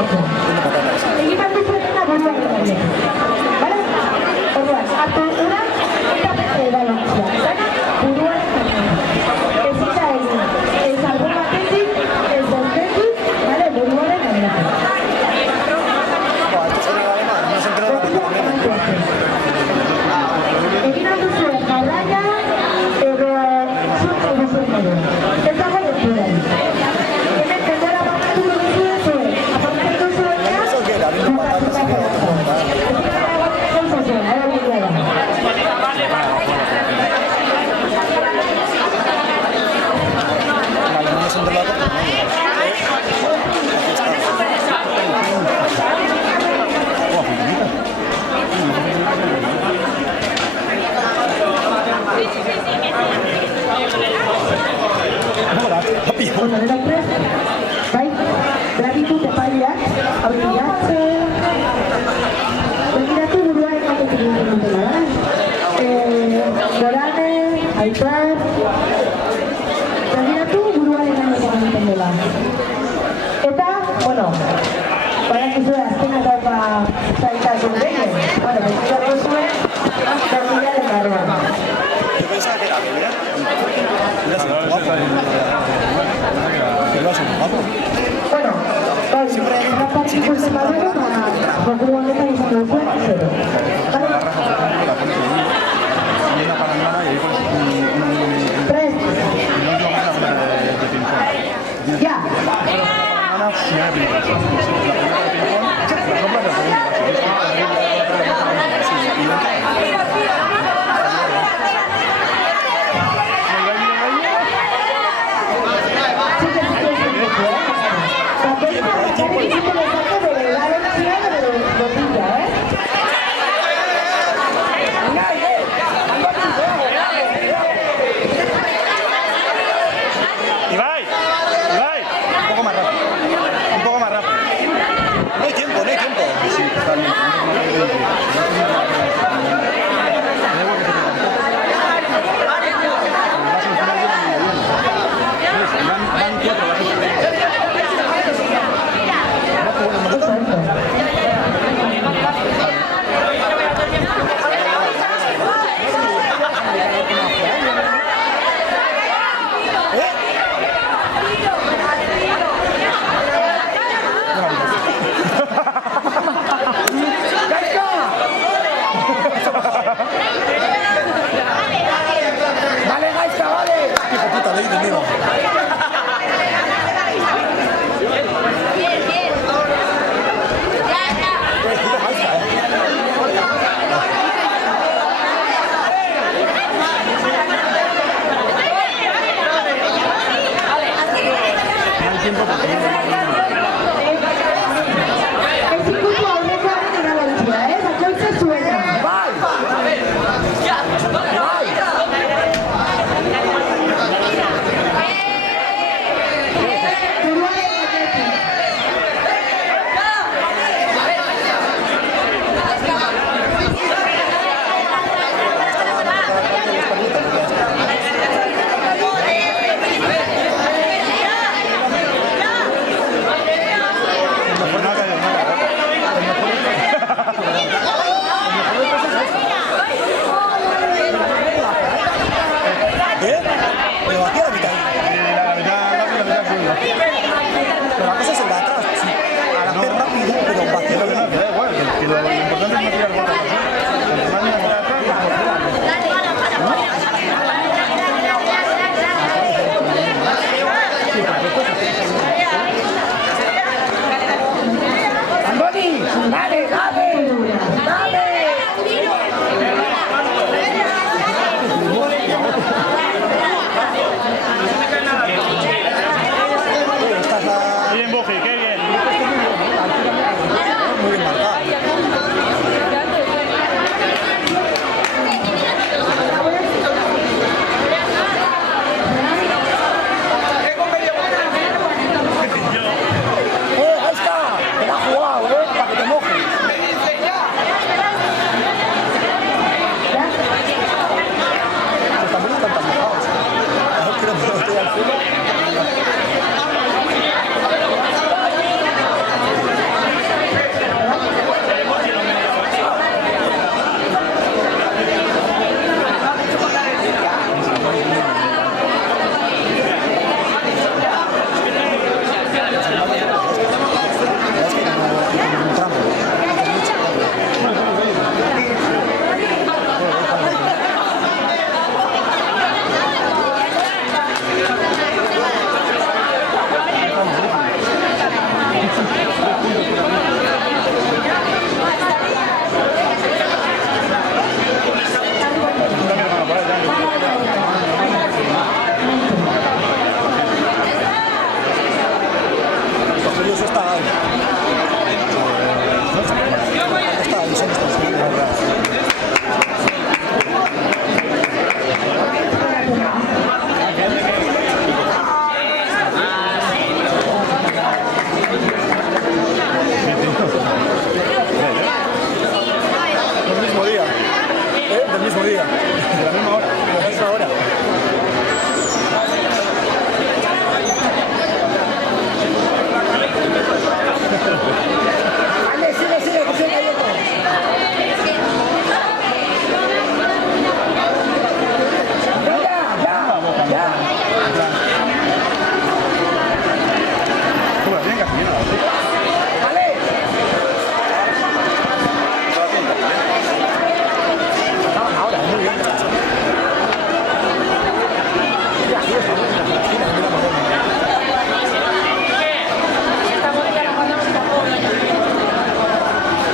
Egin bat duzuetena buruaren gaire. Bale? Orduan, hartu ura eta beste ebaluazioa. Zana, buruaren gaire. Ez eta egin. Ez albun batetik, ez bestetik, bale, buruaren gaire. Egin bat duzuen jarraia edo zut eguzuen edo. Ez dago duzuen. Hemen tendera bakatu duzuen zuen. Apartzen duzuenean, bai, gratitud epaileak, aurkiatzen, begiratu burua ematetik egiten dutela, da? Gorane, Aitor, begiratu buruaren egiten dela. Eta, bueno, badakizu azkenak dauka zaitasun gehien, begiratu zuen, berriaren barruan. Bueno, una parte ikusten badero, joku honetan izan duzuen, zero. Tres. Ya.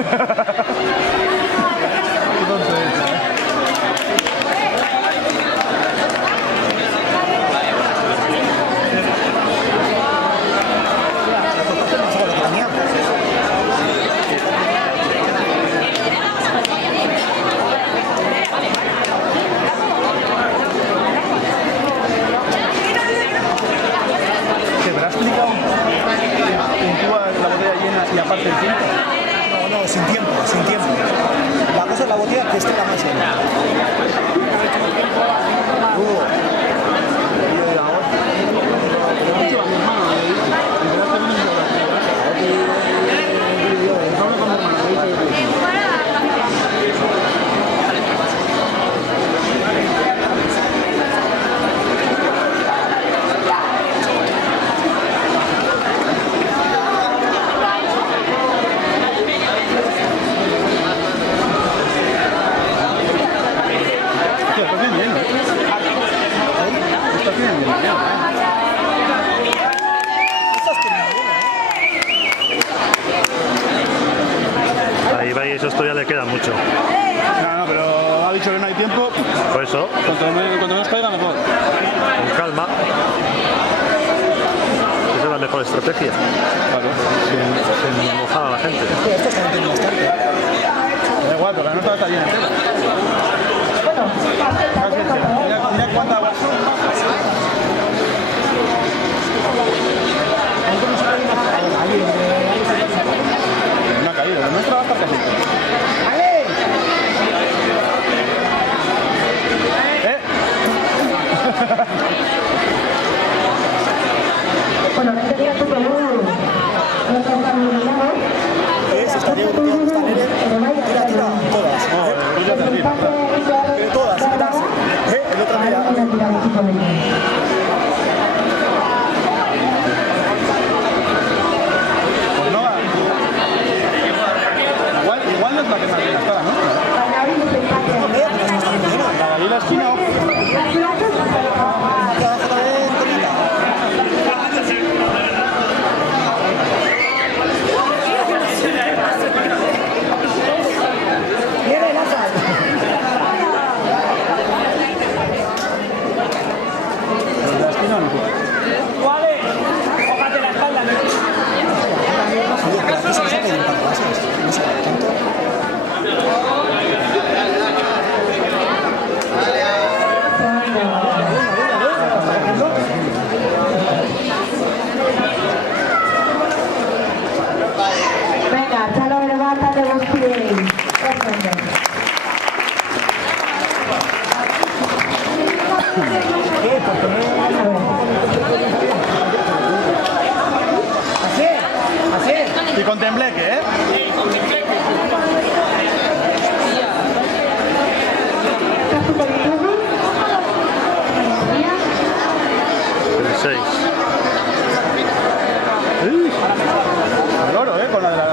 ¿Te habrá explicado? ¿Puntúas la botella llena y aparte el tiempo? No, sin tiempo, sin tiempo. La cosa es la botella que esté la más llena. Ahí va y eso todavía le queda mucho. No, pero ha dicho que no hay tiempo. Por eso, Cuanto menos caiga, mejor. con calma. Esa es la mejor estrategia. Claro. Sin mojar a la gente. Estos también tienen bastante. Da igual, pero la nota está llena entera. Bueno, Casi entera. Mira cuánta agua. No ha caído, la nuestra va a estar casi. bueno, no te digas tú que no se está mirando. Se está llevando esta nere. Tira, tira, todas. Pero todas, verás. El otro mira. Pues no va. Igual no es la que más llena está, ¿no? La de ahí la esquina. La esquina no. Venga, chalo, levántate los pies. Y con tembleque, ¿eh? El 6. El oro, ¿eh? Con la de la